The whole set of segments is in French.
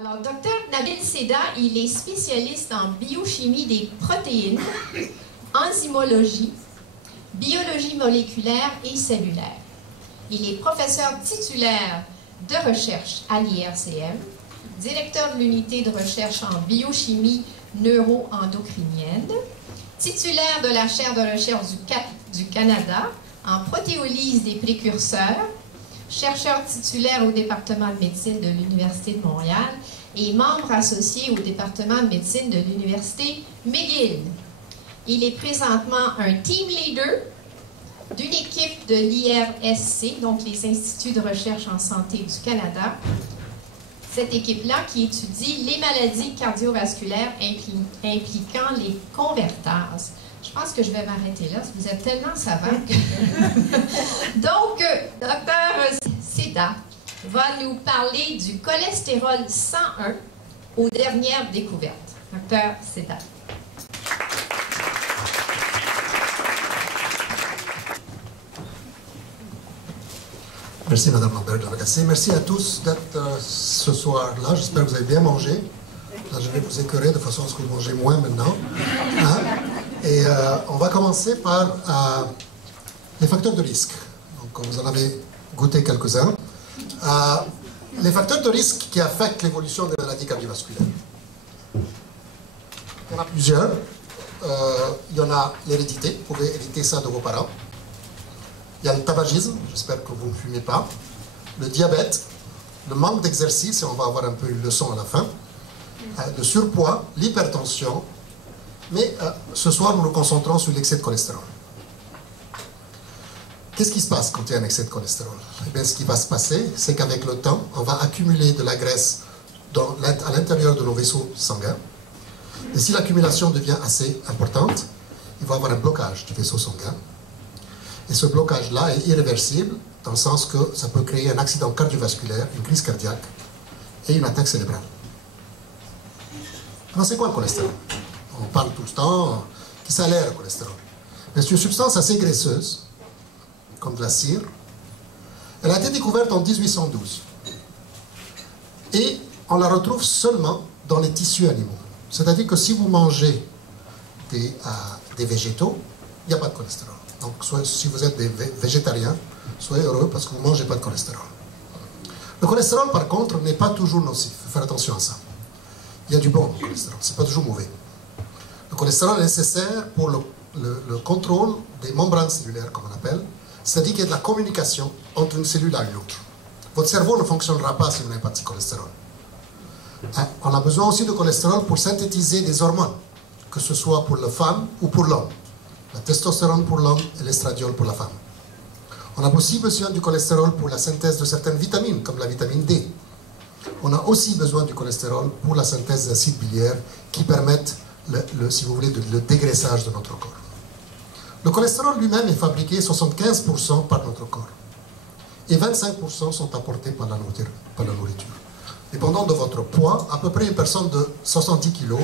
Alors, Dr Nabil Seda, il est spécialiste en biochimie des protéines, enzymologie, biologie moléculaire et cellulaire. Il est professeur titulaire de recherche à l'IRCM, directeur de l'unité de recherche en biochimie neuro-endocrinienne, titulaire de la chaire de recherche du Canada en protéolyse des précurseurs, chercheur titulaire au département de médecine de l'Université de Montréal et membre associé au département de médecine de l'Université McGill. Il est présentement un team leader d'une équipe de l'IRSC, donc les Instituts de recherche en santé du Canada. Cette équipe-là qui étudie les maladies cardiovasculaires impliquant les convertases. Je pense que je vais m'arrêter là, vous êtes tellement savant. Donc, Dr Seda va nous parler du cholestérol 101 aux dernières découvertes. Dr Seda. Merci Mme Lambert-Lavagassé. Merci à tous d'être ce soir-là. J'espère que vous avez bien mangé. Là, je vais vous écœurer de façon à ce que vous mangez moins maintenant. Hein? Et on va commencer par les facteurs de risque. Donc, vous en avez goûté quelques-uns. Les facteurs de risque qui affectent l'évolution des maladies cardiovasculaires. Il y en a plusieurs. Il y en a l'hérédité. Vous pouvez hériter ça de vos parents. Il y a le tabagisme, j'espère que vous ne fumez pas, le diabète, le manque d'exercice, et on va avoir un peu une leçon à la fin, le surpoids, l'hypertension, mais ce soir nous nous concentrons sur l'excès de cholestérol. Qu'est-ce qui se passe quand il y a un excès de cholestérol? Eh bien, ce qui va se passer, c'est qu'avec le temps, on va accumuler de la graisse à l'intérieur de nos vaisseaux sanguins, et si l'accumulation devient assez importante, il va y avoir un blocage du vaisseau sanguin. Et ce blocage-là est irréversible, dans le sens que ça peut créer un accident cardiovasculaire, une crise cardiaque et une attaque cérébrale. Alors, c'est quoi le cholestérol? On parle tout le temps, qu'est-ce que ça a l'air, le cholestérol? C'est une substance assez graisseuse, comme de la cire. Elle a été découverte en 1812. Et on la retrouve seulement dans les tissus animaux. C'est-à-dire que si vous mangez des végétaux, il n'y a pas de cholestérol. Donc, si vous êtes des végétariens, soyez heureux parce que vous ne mangez pas de cholestérol. Le cholestérol, par contre, n'est pas toujours nocif. Il faut faire attention à ça. Il y a du bon cholestérol, ce n'est pas toujours mauvais. Le cholestérol est nécessaire pour le contrôle des membranes cellulaires, comme on appelle, c'est-à-dire qu'il y a de la communication entre une cellule et une autre. Votre cerveau ne fonctionnera pas si vous n'avez pas de cholestérol. On a besoin aussi de cholestérol pour synthétiser des hormones, que ce soit pour la femme ou pour l'homme. La testostérone pour l'homme et l'estradiol pour la femme. On a aussi besoin du cholestérol pour la synthèse de certaines vitamines, comme la vitamine D. On a aussi besoin du cholestérol pour la synthèse d'acides biliaires qui permettent, si vous voulez, le dégraissage de notre corps. Le cholestérol lui-même est fabriqué 75% par notre corps. Et 25% sont apportés par la nourriture. Dépendant de votre poids, à peu près une personne de 70 kg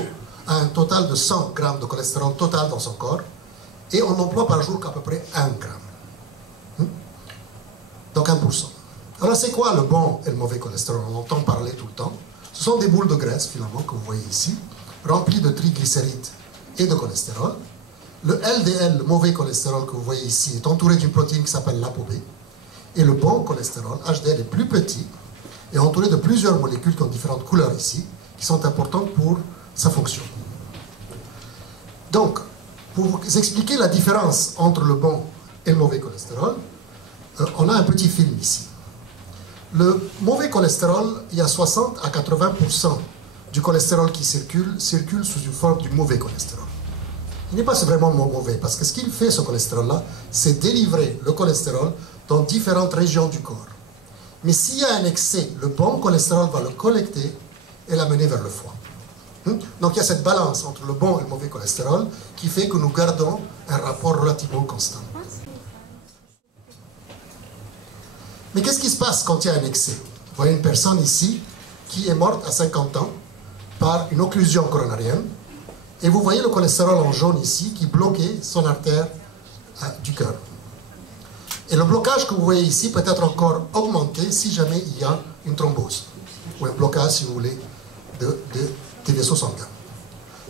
a un total de 100 grammes de cholestérol total dans son corps. Et on emploie par jour qu'à peu près 1 gramme. Donc 1%. Alors c'est quoi le bon et le mauvais cholestérol? On entend parler tout le temps. Ce sont des boules de graisse, finalement, que vous voyez ici, remplies de triglycérides et de cholestérol. Le LDL, le mauvais cholestérol que vous voyez ici, est entouré d'une protéine qui s'appelle l'ApoB. Et le bon cholestérol, HDL, est plus petit et entouré de plusieurs molécules qui ont différentes couleurs ici, qui sont importantes pour sa fonction. Donc, pour vous expliquer la différence entre le bon et le mauvais cholestérol, on a un petit film ici. Le mauvais cholestérol, il y a 60 à 80% du cholestérol qui circule sous une forme du mauvais cholestérol. Il n'est pas vraiment mauvais, parce que ce qu'il fait, ce cholestérol-là, c'est délivrer le cholestérol dans différentes régions du corps. Mais s'il y a un excès, le bon cholestérol va le collecter et l'amener vers le foie. Donc il y a cette balance entre le bon et le mauvais cholestérol qui fait que nous gardons un rapport relativement constant. Mais qu'est-ce qui se passe quand il y a un excès? Vous voyez une personne ici qui est morte à 50 ans par une occlusion coronarienne et vous voyez le cholestérol en jaune ici qui bloquait son artère du cœur. Et le blocage que vous voyez ici peut être encore augmenté si jamais il y a une thrombose ou un blocage, si vous voulez, des vaisseaux sanguins.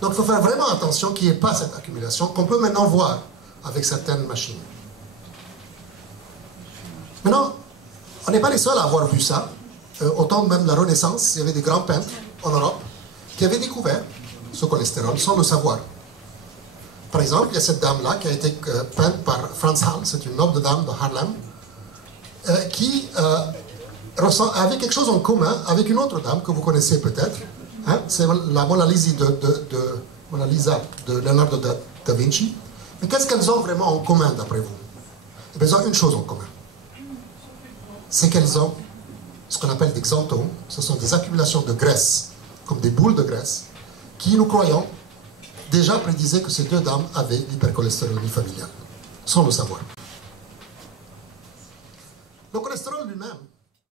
Donc il faut faire vraiment attention qu'il n'y ait pas cette accumulation qu'on peut maintenant voir avec certaines machines. Maintenant, on n'est pas les seuls à avoir vu ça. Au temps même de la Renaissance, il y avait des grands peintres en Europe qui avaient découvert ce cholestérol sans le savoir. Par exemple, il y a cette dame-là qui a été peinte par Franz Hahn, c'est une noble dame de Harlem, qui avait quelque chose en commun avec une autre dame que vous connaissez peut-être. Hein, c'est la Mona Lisa de Leonardo da Vinci. Mais qu'est-ce qu'elles ont vraiment en commun d'après vous? Eh bien, elles ont une chose en commun. C'est qu'elles ont ce qu'on appelle des xanthomes. Ce sont des accumulations de graisse, comme des boules de graisse, qui, nous croyons, déjà prédisaient que ces deux dames avaient l'hypercholestérolémie familiale, sans le savoir. Le cholestérol lui-même